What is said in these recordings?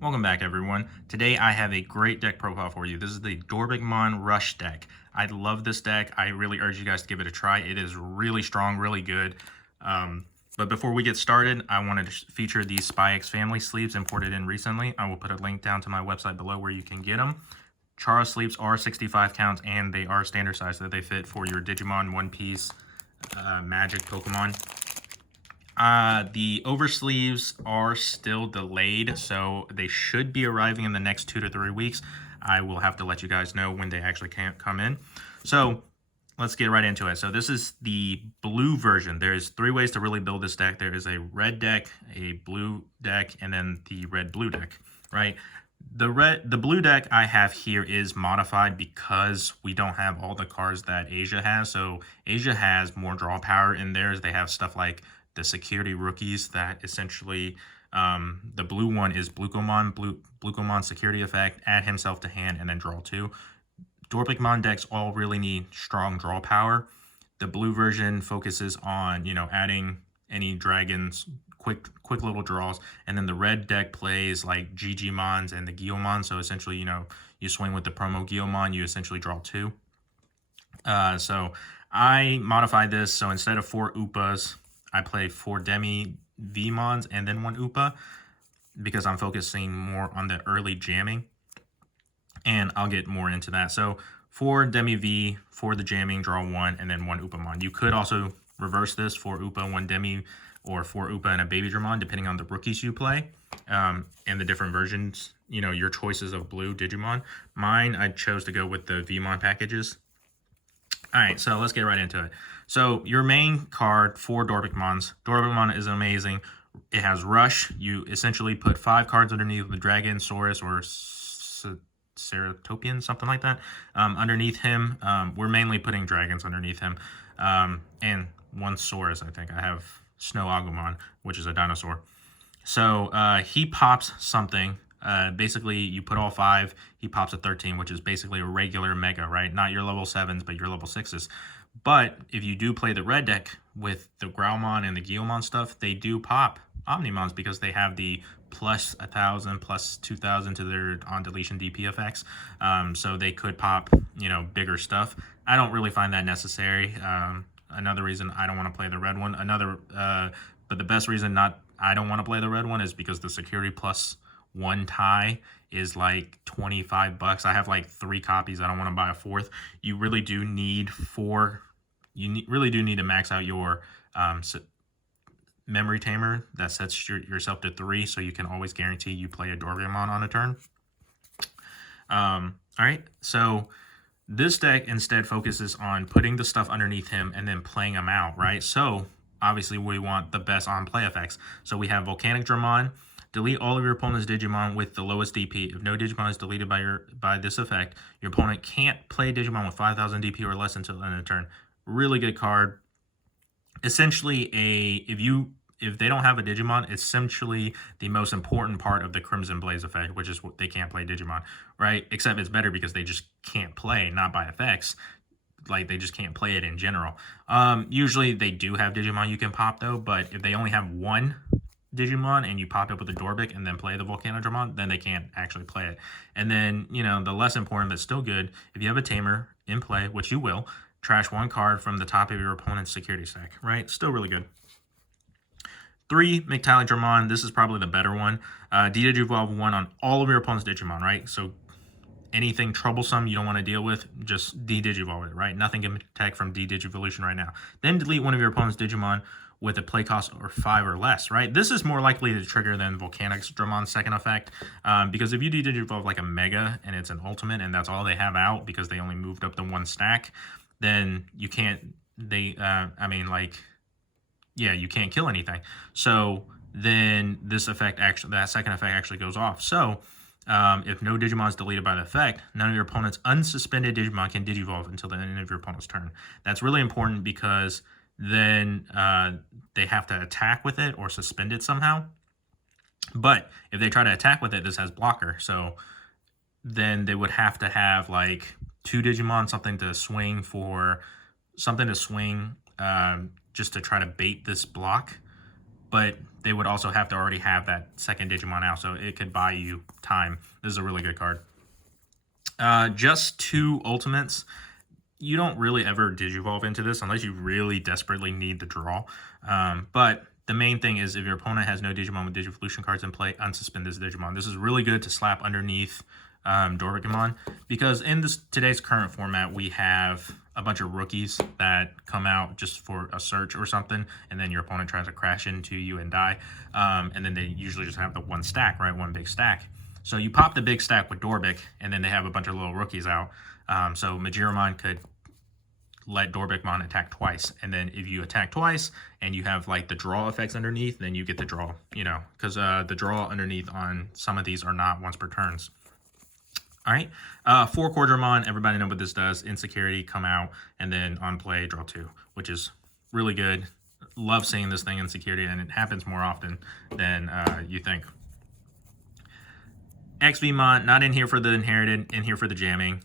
Welcome back, everyone. Today I have a great deck profile for you. This is the Dorbickmon Rush deck. I love this deck. I really urge you guys to give it a try. It is really strong, really good. But before we get started, I wanted to feature these SpyX family sleeves imported in recently. I will put a link down to my website below where you can get them. Chara sleeves are 65 counts and they are standard size, so they fit for your Digimon, One Piece, Magic Pokemon. The oversleeves are still delayed, so they should be arriving in the next 2 to 3 weeks. I will have to let you guys know when they actually can't come in. So let's get right into it. So this is the blue version. There's 3 ways to really build this deck. There is a red deck, a blue deck, and then the red-blue deck, right? The blue deck I have here is modified because we don't have all the cards that Asia has. So Asia has more draw power in theirs. They have stuff like the security rookies that essentially the blue one is Blucomon security effect, add himself to hand and then draw 2. Dorbickmon decks all really need strong draw power. The blue version focuses on, adding any dragons, quick little draws, and then the red deck plays like Digimons and the Guilmon. So essentially, you swing with the promo Guilmon, you essentially draw 2. So I modified this, so instead of 4 Upas, I play 4 Demi Vmons and then 1 Upa because I'm focusing more on the early jamming, and I'll get more into that. So 4 Demi V, for the jamming, draw 1, and then 1 Upamon. You could also reverse this, 4 Upa, 1 Demi, or 4 Upa and a Baby Dramon, depending on the rookies you play, and the different versions, your choices of blue Digimon. Mine, I chose to go with the Vmon packages. All right, so let's get right into it. So your main card for Dorbickmons. Dorbickmon is amazing. It has Rush. You essentially put 5 cards underneath the Dragon, Saurus, or Ceratopian, something like that. Underneath him, we're mainly putting dragons underneath him. And 1 Saurus, I think. I have Snow Agumon, which is a dinosaur. So he pops something. Basically, you put all 5, he pops a 13, which is basically a regular mega, right? Not your level 7s, but your level 6s. But if you do play the red deck with the Growlmon and the Guilmon stuff, they do pop Omnimons because they have the plus 1,000, plus 2,000 to their on deletion DP effects. So they could pop, bigger stuff. I don't really find that necessary. Another reason I don't want to play the red one. But the best reason I don't want to play the red one is because the security plus 1 tie is like 25 bucks. I have like 3 copies. I don't want to buy a 4th. You really do need 4. Really do need to max out your memory tamer that sets yourself to 3, so you can always guarantee you play a Dorbickmon on a turn. All right, so this deck instead focuses on putting the stuff underneath him and then playing him out, right? So obviously we want the best on play effects. So we have Volcanic Dramon. Delete all of your opponent's Digimon with the lowest DP. If no Digimon is deleted by this effect, your opponent can't play Digimon with 5,000 DP or less until the end of the turn. Really good card. Essentially, if they don't have a Digimon, it's essentially the most important part of the Crimson Blaze effect, which is what they can't play Digimon, right? Except it's better because they just can't play, not by effects. Like, they just can't play it in general. Usually they do have Digimon you can pop though, but if they only have 1 Digimon and you pop up with a Dorbick and then play the Volcanodramon, then they can't actually play it. And then, the less important but still good, if you have a Tamer in play, which you will, trash 1 card from the top of your opponent's security stack, right? Still really good. 3 Metallic Dramon, this is probably the better one. De-Digivolve 1 on all of your opponent's Digimon, right? So anything troublesome you don't want to deal with, just de-Digivolve it, right? Nothing can attack from de-Digivolution right now. Then delete one of your opponent's Digimon with a play cost or 5 or less, right? This is more likely to trigger than Volcanic Dramon's second effect, because if you de-Digivolve like a Mega and it's an Ultimate and that's all they have out because they only moved up to 1 stack, then you can't, you can't kill anything. So then this effect that second effect actually goes off. So if no Digimon is deleted by the effect, none of your opponent's unsuspended Digimon can Digivolve until the end of your opponent's turn. That's really important because then they have to attack with it or suspend it somehow. But if they try to attack with it, this has blocker. So then they would have to have like 2 Digimon, something to swing just to try to bait this block. but they would also have to already have that second Digimon out, so it could buy you time. This is a really good card. Just 2 ultimates. You don't really ever Digivolve into this unless you really desperately need the draw. But the main thing is if your opponent has no Digimon with Digivolution cards in play, unsuspend this Digimon. This is really good to slap underneath Dorbickmon, because in today's current format, we have a bunch of rookies that come out just for a search or something, and then your opponent tries to crash into you and die. And then they usually just have the one stack, right? One big stack. So you pop the big stack with Dorbick, and then they have a bunch of little rookies out. So Majiramon could let Dorbickmon attack twice, and then if you attack twice and you have like the draw effects underneath, then you get the draw, you know, because the draw underneath on some of these are not once per turns. All right, 4 Quadramon, everybody know what this does. Insecurity, come out, and then on play, draw 2, which is really good. Love seeing this thing in security, and it happens more often than you think. XVmon, not in here for the inherited, in here for the jamming.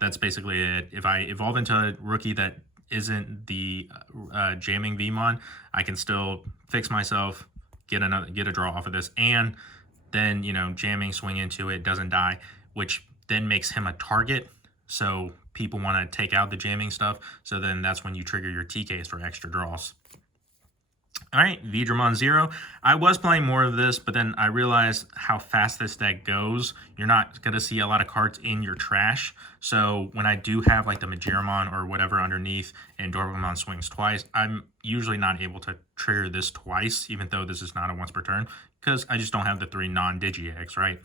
That's basically it. If I evolve into a rookie that isn't the jamming Vmon, I can still fix myself, get a draw off of this, and then, you know, jamming, swing into it, doesn't die, which then makes him a target. So people want to take out the jamming stuff. So then that's when you trigger your TKs for extra draws. All right, Digimon 0. I was playing more of this, but then I realized how fast this deck goes. You're not going to see a lot of cards in your trash. So when I do have like the Majiramon or whatever underneath and Dorbickmon swings twice, I'm usually not able to trigger this twice, even though this is not a once per turn, because I just don't have the 3 non-Digi eggs, right?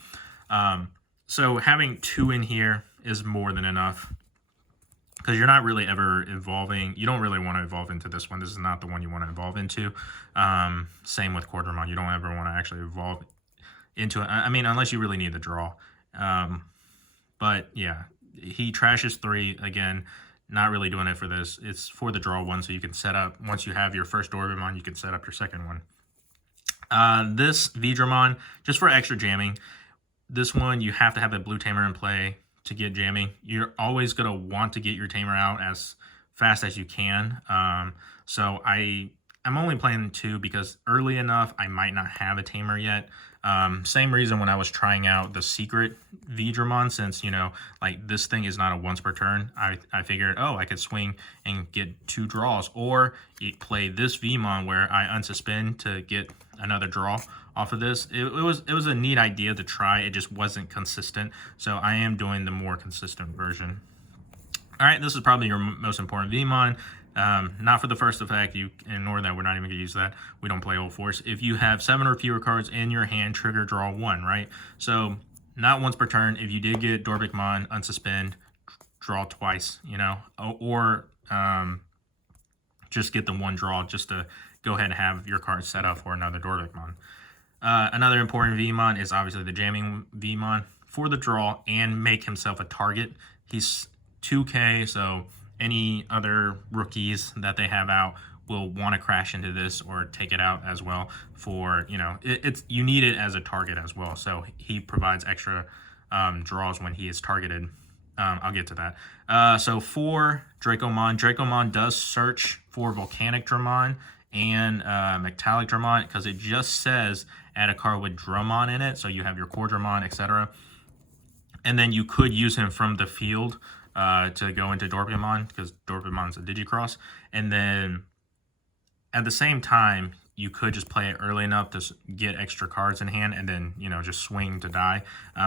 So having 2 in here is more than enough, because you're not really ever evolving. You don't really want to evolve into this one. This is not the one you want to evolve into. Same with Quadramon. You don't ever want to actually evolve into it. I mean, unless you really need the draw. But yeah, he trashes 3. Again, not really doing it for this. It's for the draw one, so you can set up, once you have your first Dorbickmon, you can set up your second one. This Digimon, just for extra jamming, this one, you have to have a blue tamer in play to get jamming. You're always going to want to get your tamer out as fast as you can. So I'm only playing 2 because early enough, I might not have a tamer yet. Same reason when I was trying out the secret Digimon, since, you know, like this thing is not a once per turn. I figured, oh, I could swing and get 2 draws, or play this Vmon where I unsuspend to get another draw off of this. It was a neat idea to try. It just wasn't consistent. So I am doing the more consistent version. All right, this is probably your most important Vmon. Not for the first effect. You ignore that. We're not even going to use that. We don't play Old Force. If you have 7 or fewer cards in your hand, trigger draw 1, right? So not once per turn. If you did get Dorbickmon, unsuspend, draw twice, you know, or just get the 1 draw just to go ahead and have your card set up for another Dorbickmon. Another important Vmon is obviously the jamming Vmon for the draw and make himself a target. He's 2K, so any other rookies that they have out will want to crash into this or take it out as well. For, you know, you need it as a target as well. So he provides extra draws when he is targeted. I'll get to that. So for Dracomon does search for Volcanic Dramon and Metallic Dramon, because it just says add a card with Dramon in it. So you have your core Dramon, etc. And then you could use him from the field to go into Dorbickmon, because Dorbickmon's a Digicross. And then at the same time, you could just play it early enough to get extra cards in hand, and then, you know, just swing to die.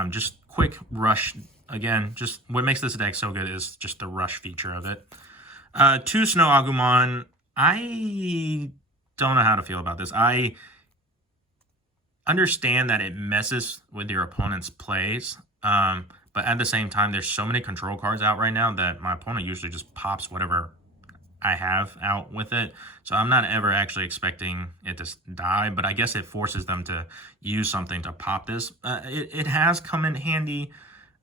Just quick rush. Again, just what makes this deck so good is just the rush feature of it. 2 Snow Agumon. I don't know how to feel about this. I understand that it messes with your opponent's plays, but at the same time, there's so many control cards out right now that my opponent usually just pops whatever I have out with it. So I'm not ever actually expecting it to die, but I guess it forces them to use something to pop this. It has come in handy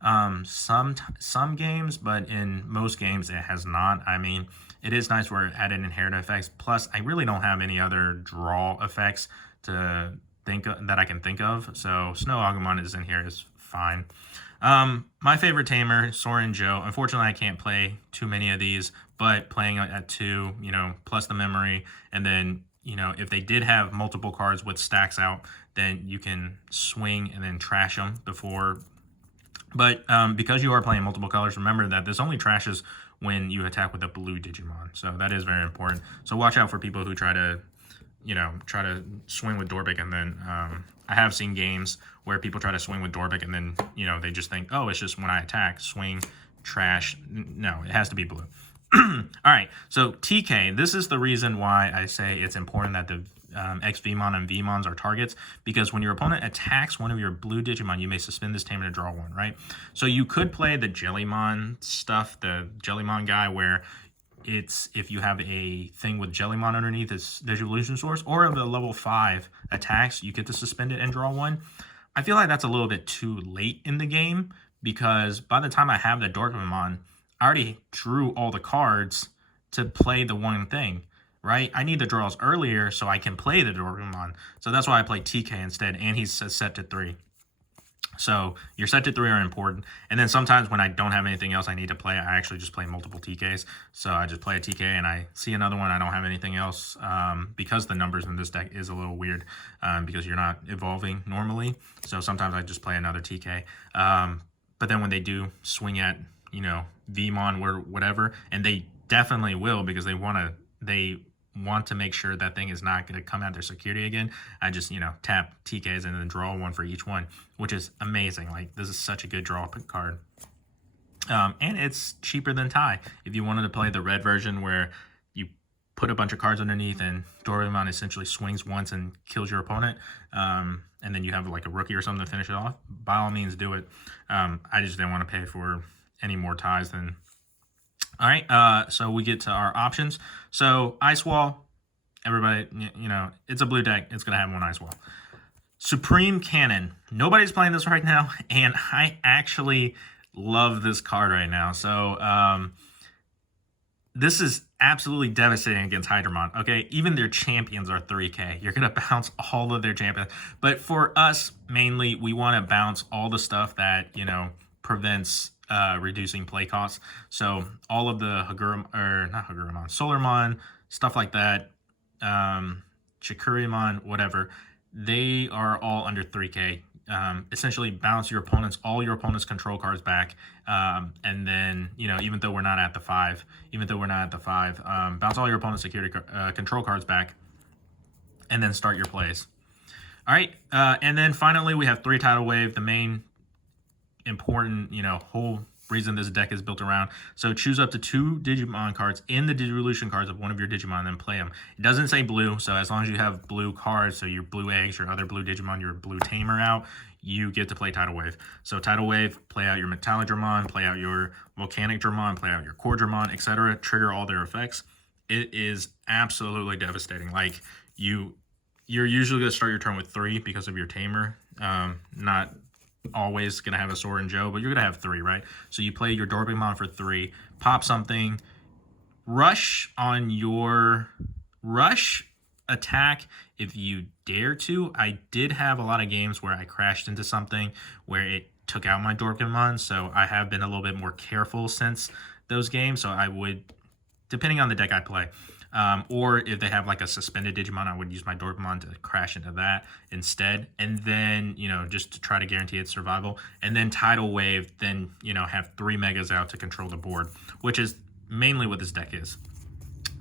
some games, but in most games it has not. I mean, it is nice where it added inherited effects. Plus, I really don't have any other draw effects to think of, that I can think of. So Snow Agumon is in here is fine. My favorite tamer, Soren Joe. Unfortunately, I can't play too many of these, but playing at 2, you know, plus the memory, and then you know, if they did have multiple cards with stacks out, then you can swing and then trash them before. But because you are playing multiple colors, remember that this only trashes when you attack with a blue Digimon. So that is very important. So watch out for people who try to, you know, try to swing with Dorbick, and then I have seen games where people try to swing with Dorbick and then, you know, they just think, oh, it's just when I attack, swing, trash. No, it has to be blue. All right, so TK, this is the reason why I say it's important that the XVmon and Vmons are targets, because when your opponent attacks one of your blue Digimon, you may suspend this tamer to draw one, right? So you could play the Jellymon stuff, the Jellymon guy, where it's if you have a thing with Jellymon underneath its Digivolution source, or of the level 5 attacks, you get to suspend it and draw one. I feel like that's a little bit too late in the game, because by the time I have the Dorbickmon, I already drew all the cards to play the one thing, right? I need the draws earlier so I can play the Dorbickmon. So that's why I play TK instead, and he's set to 3. So your set to 3 are important. And then sometimes when I don't have anything else I need to play, I actually just play multiple TKs. So I just play a TK and I see another one. I don't have anything else because the numbers in this deck is a little weird because you're not evolving normally. So sometimes I just play another TK. But then when they do swing at, you know, Vmon or whatever, and they definitely will because they want to make sure that thing is not going to come out their security again. I just, you know, tap TKs and then draw one for each one, which is amazing. Like, this is such a good draw card. And it's cheaper than Tie. If you wanted to play the red version where you put a bunch of cards underneath and Dorbickmon essentially swings once and kills your opponent, and then you have like a rookie or something to finish it off, by all means do it. I just didn't want to pay for any more ties than... All right, so we get to our options. So Ice Wall, everybody, you know, it's a blue deck. It's going to have one Ice Wall. Supreme Cannon. Nobody's playing this right now, and I actually love this card right now. So this is absolutely devastating against Hydramon. Okay, even their champions are 3K. You're going to bounce all of their champions. But for us, mainly, we want to bounce all the stuff that, you know, prevents... reducing play costs. So all of the Solarmon, stuff like that, Chikurimon, whatever, they are all under 3K. Essentially bounce all your opponent's control cards back, and then, you know, even though we're not at the 5, bounce all your opponent's security control cards back, and then start your plays. All right, and then finally we have 3 Tidal Wave, the main important, you know, whole reason this deck is built around. So choose up to 2 Digimon cards in the Digivolution cards of one of your Digimon and then play them. It doesn't say blue, so as long as you have blue cards, so your blue eggs, your other blue Digimon, your blue tamer out, you get to play Tidal Wave. So Tidal Wave, play out your Metallidramon, play out your Volcanic Dramon, play out your Core Dramon, etc. Trigger all their effects. It is absolutely devastating. Like, you're usually going to start your turn with 3 because of your tamer. Not always going to have a Sword and Joe, but you're going to have 3, right? So you play your Dorbickmon for 3, pop something, rush on your rush attack if you dare to. I did have a lot of games where I crashed into something where it took out my Dorbickmon, so I have been a little bit more careful since those games. So I would, depending on the deck I play, or if they have like a suspended Digimon, I would use my Dorbickmon to crash into that instead. And then, you know, just to try to guarantee its survival. And then Tidal Wave, then, you know, have 3 Megas out to control the board, which is mainly what this deck is.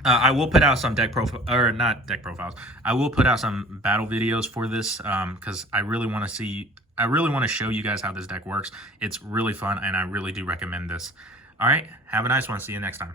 I will put out some I will put out some battle videos for this because I really want to show you guys how this deck works. It's really fun, and I really do recommend this. All right, have a nice one. See you next time.